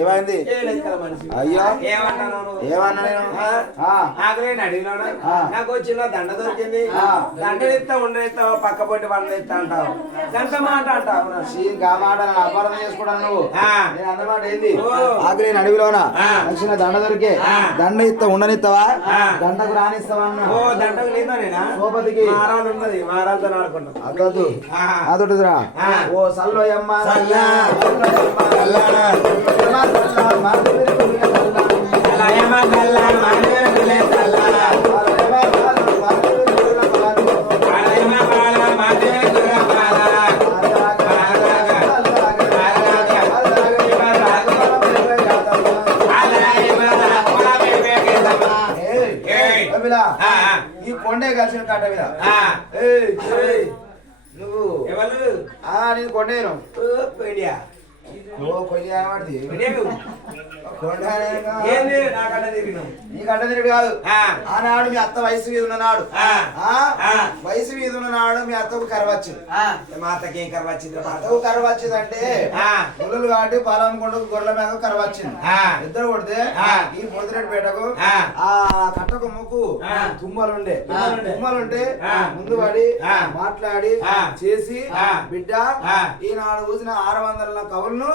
ఏమైంది? అయ్యో ఏమన్నా నేను నాకు వచ్చిన దండ దొరికింది. దండ ఇస్తా ఉండేస్తా పక్క పొట్టి వంద ఇస్తా అంటావు. గంట మాట అంటావు. మాట అపార్థం చేసుకుంటాను నువ్వు. నేను అన్నమాట ఏంది? ఆకలి నేను అడవిలోనా వచ్చిన దండ దొరికే దండ ఇస్తా ఉండనిస్తావా? దండకు రానిస్తావా? ఓ దండకు నీతోనేనా? సోపతికి మారాలు ఉన్నది. మారాలతో ఆడుకుంటాం. అదొద్దు అదొట్టురా. ఓ సల్లోయమ్మ ఈ కొండే కలిసిన కట్ట మీద నువ్వు ఎవరు? నేను కొండేను పెడియా కొయ్యాడిది నీ గడ్డ తిరిగి కాదు. ఆనాడు మీ అత్త వయసు మీద ఉన్ననాడు వయసు మీద ఉన్ననాడు మీ అత్తకు కర్ర వచ్చింది. మా అత్తకి ఏం కర్ర వచ్చింది? అత్తకు కర్ర వచ్చింది అంటే గొర్రెలు కాబట్టి పొలం కొండకు గొర్రెల మేక కర్ర వచ్చింది. ఇద్దరు కొడితే ఈ పొద్దురెడ్డి పేటకు ఆ కట్టకు ముక్కు తుమ్మలుండే ముందు పడి మాట్లాడి చేసి బిడ్డ ఈనాడు చూసిన 600 కవులను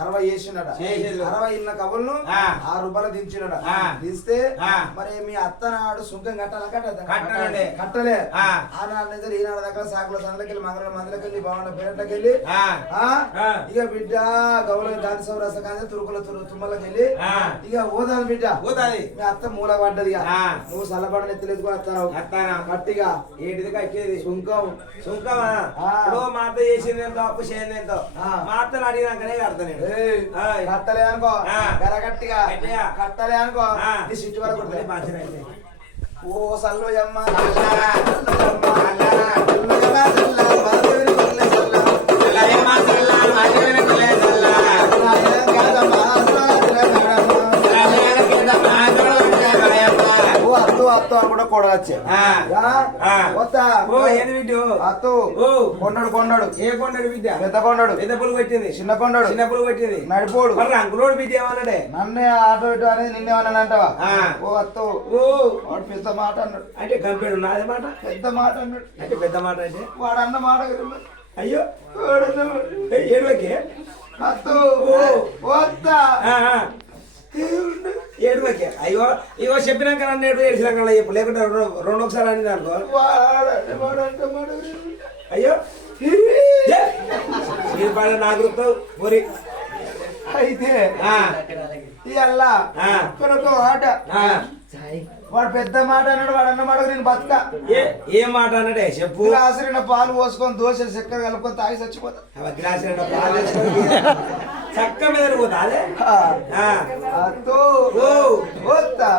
60 చేసినట. 60 ఇన్న కవులను 6 రూపాయలు దించినట. దిస్తే మరి మీ అత్త నాడు సుంకం కట్టలే. ఆనాడు నిజాలు ఈనాడు దగ్గర సాకుల సందులకెళ్ళి మంగళ మందులకి వెళ్ళి బాగుండ పేరట్లకి వెళ్ళి ఇక బిడ్డ గౌరవ దాని సౌరస కానీ తురుకుల తుమ్మలకి వెళ్ళి ఇక ఓదాలి బిడ్డ మీ అత్త మూల పడ్డది. నువ్వు సల్లబడిన ఎత్తులేదుకు వస్తావు గట్టిగా ఏంటిది కట్టేది? సుంకం మా అత్త చేసింది ఎంతో అప్పు చేయండి ఎంతో మా అత్తను అడిగినాకనే కడతాను. కట్టలే అనుకో గరగట్టిగా కట్టలే అనుకో సిట్టు వరకు. ఓ సల్లోయమ్మ కూడా కొడవచ్చు. కొండడు కొండడు ఏ కొండడు బిడ్డ? పెద్ద కొండడు పెద్ద పులు పెట్టింది. చిన్న కొండడు చిన్న పులు పెట్టింది. నడిపోడు అంకులోడు బిడ్డ ఏమన్నాడే? నన్నే ఆటో ఇటు అనేది నిన్నేమన్నా అంటావా? ఓ అత్తో వాడు పెద్ద మాట అన్నాడు. అంటే కంపెనీ ఉన్నది మాట పెద్ద మాట అన్నాడు. అంటే పెద్ద మాట అంటే వాడు అన్న మాట అయ్యో ఏడువకే అత్తో వద్దా ఏడువకే. అయ్యో ఇగో చెప్పినాక నన్ను ఏడు ఏడ్చినాక చెప్పు, లేకుంటే రెండు ఒకసారి అని అనుకో. అయ్యో మీరు పడ నాకు పోరి అయితే ఇయ్యల్లా ఆట వాడు పెద్ద మాట అన్నాడు. వాడు అన్న మాట నేను బతుక. ఏ మాట అన్నాడే చెప్పు. గ్లాసు పాలు పోసుకొని దోశ చక్కెర కలుపుకొని తాగి చచ్చిపోతా. గ్లాసు పాలు చక్క మీద పోతా అదే అత్తో ఓ పోతా.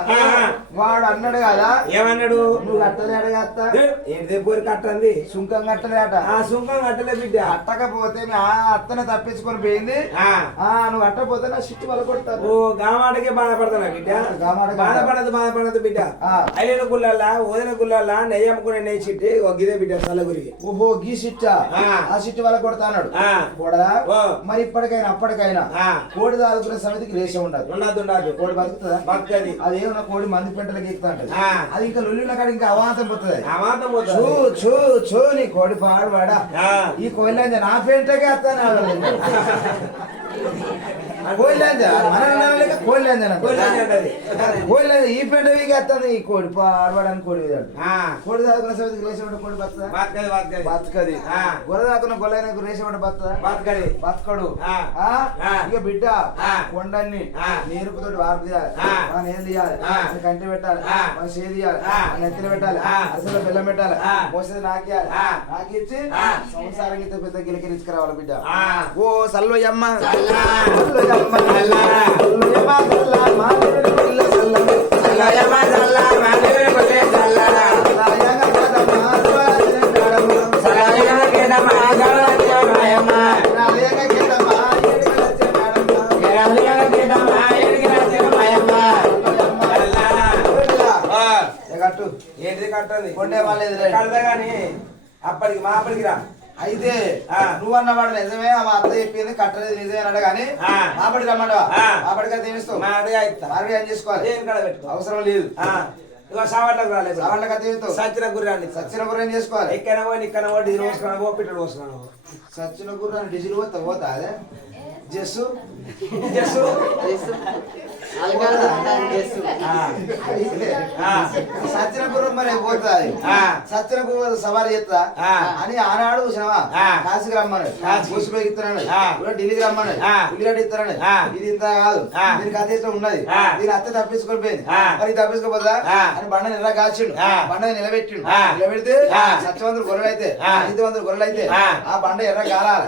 వాడు అన్నాడు కదా ఏమన్నాడు నువ్వు కట్టలేడు కదా ఏంటి పోరు కట్టంది సుంకం కట్టలేట. ఆ సుంకం కట్టలే బిడ్డ కట్టకపోతే మీ అత్తనే తప్పించుకొని పోయింది. నువ్వు కట్టకపోతే నా సిట్టు వల్ల కొడతారు. ఓ గామాటకే బాధపడతానా బిడ్డ బాధపడదు బిడ్డ అయిన గుళ్ళల్లా ఓదిన గుళ్ళల్లా నెయ్యి అమ్ముకునే నెయ్యి చిట్టి ఒక గిదే బిడ్డ చల్లగురికి. ఓహో గీ సిట్టా ఆ సిట్టు వల్ల కొడతాడు కూడా. మరి ఇప్పటికైనా అప్పటికైనా కోడి దాదుకునే సమితికి రేషం ఉండదు. కోడి బతుకుతుందా? బతుకది. అదేమన్నా కోడి మంది పెంటలకు ఎక్కుతా ఉంటది. అది ఇంకా లొల్లిన కాడ ఇంకా అవాంతం పోతుంది. అవాంతం చూ నీ కోడి పాడువాడా ఈ కోయిలంజ నా పెంటకే వస్తాను. కోయిలంజ కోయిలంజ ఈ పెంట వీకి వస్తుంది. ఈ కోడి పాడువాడని కోడి కోడి దాకున్న సమితికి రేషం ఉంటే కోడి బతుకుదా? బతుకది. గొర్రె దాకున్న గొల్లైన రేషం ఉంటే బతుకుదా? బతకడు. ఇక బిడ్డ కొండన్ని నేర్పుతోటి వార్పు చేయాలి. మన ఏం తీయాలి, మన కంటి పెట్టాలి, మన చేతి తీయాలి, మన ఎత్తిన పెట్టాలి, అసలు బెల్లం పెట్టాలి, మోసేది నాకేయాలి. నాకిచ్చి సంసారం ఇంత పెద్ద గిలికి తీసుకురావాలి బిడ్డ. ఓ సల్లోయమ్మ ఏంటిది కట్టండి కొండే వాళ్ళు కడతా గాని అప్పటికి మా అప్పటికి రా. అయితే నువ్వు అన్నవాడు నిజమే. మా అత్త చెప్పింది కట్టలేదు నిజమే అన్నాడు కానీ మాపడి రమ్మంటావా? మాపడిగా తీస్తావు. మాపడి ఏం చేసుకోవాలి? అవసరం లేదు. సావట్లకు రాలేదు. సావట్లకు తీస్తావు. సచ్చిన గుర్రాన్ని సచ్చిన గుర్ర ఏం చేసుకోవాలి? ఎక్కడ పోయి ఇక్కడ పోయి డీజిల్ పోసుకున్నావు, పెట్రోల్ పోసుకున్నావు. సచ్చిన గుర్రాన్ని డీజిల్ పోతా అదే జస్సు సచ్చిన గుర్రం మరి పోతుంది. సచ్చిన గుర్రం సవారి చేస్తా అని ఆనాడు చూసినావా? కాశీకి రమ్మన్నాడు, కూసిపోయి ఇస్తున్నాడు, ఢిల్లీకి రమ్మన్నాడు, ఉల్లిగడ్డ ఇస్తున్నాడు. ఇది ఇంత కాదు, దీనికి అత్త ఉన్నది. దీని అత్త తప్పించుకొని పోయింది. మరి తప్పించుకోపోదా అని బండ నిల కాల్చిండు. బండ నిలబెట్టిండు. నిలబెడితే సత్యవంతులు గొర్రెలు అయితే 500 గొర్రెలు అయితే ఆ బండ ఎర్ర కాలాలి.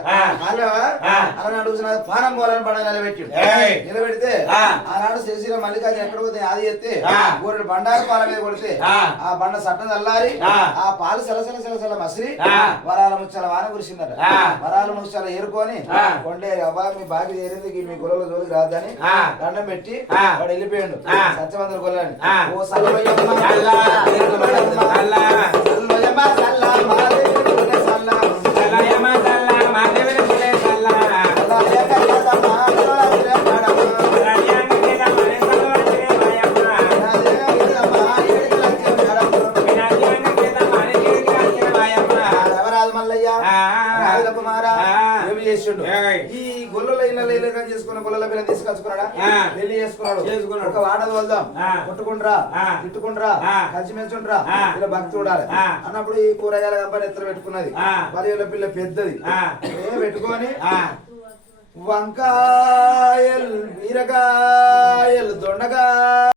ఆనాడు చూసిన పానం పోలని బండ నిలబెట్టిండు. నిలబెడితే ఆనాడు శ్రీశ్రీరామ మల్లికార్జున ఎక్కడ పోతే అది చెప్తే గొర్రెలు బండారు పాల మీద కొడితే ఆ బండ సట్టం చల్లారి ఆ పాలు సెలసెల మసిరి వరాల ముచ్చాల వాన కురిసిందట. వరాల ముచ్చాల ఏరుకొని కొండే అవ్వ మీ బాకి చేరింది మీ గొర్రెల జోలికి రాదని దండం పెట్టి వాడు వెళ్ళిపోయాడు. సత్యవంతులు గొర్రెలని ఓ సల్లయ్యమ్మ ఈ గొల్లల ఇళ్ళ చేసుకున్న గొల్లల పిల్లలు తీసుకొచ్చుకున్నాడా? పెళ్లి చేసుకున్నాడు. ఒక వాడది వద్దాం, కొట్టుకుంటారా, తిట్టుకుంటారా, కలిసి మెచ్చుంటారా, ఇలా భక్తి చూడాలి అన్నప్పుడు ఈ కూరగాయల కంపెనీ ఎత్తున పెట్టుకున్నది. మరి పిల్ల పెద్దది పెట్టుకొని వంకాయలు, బీరకాయలు, దొండకాయ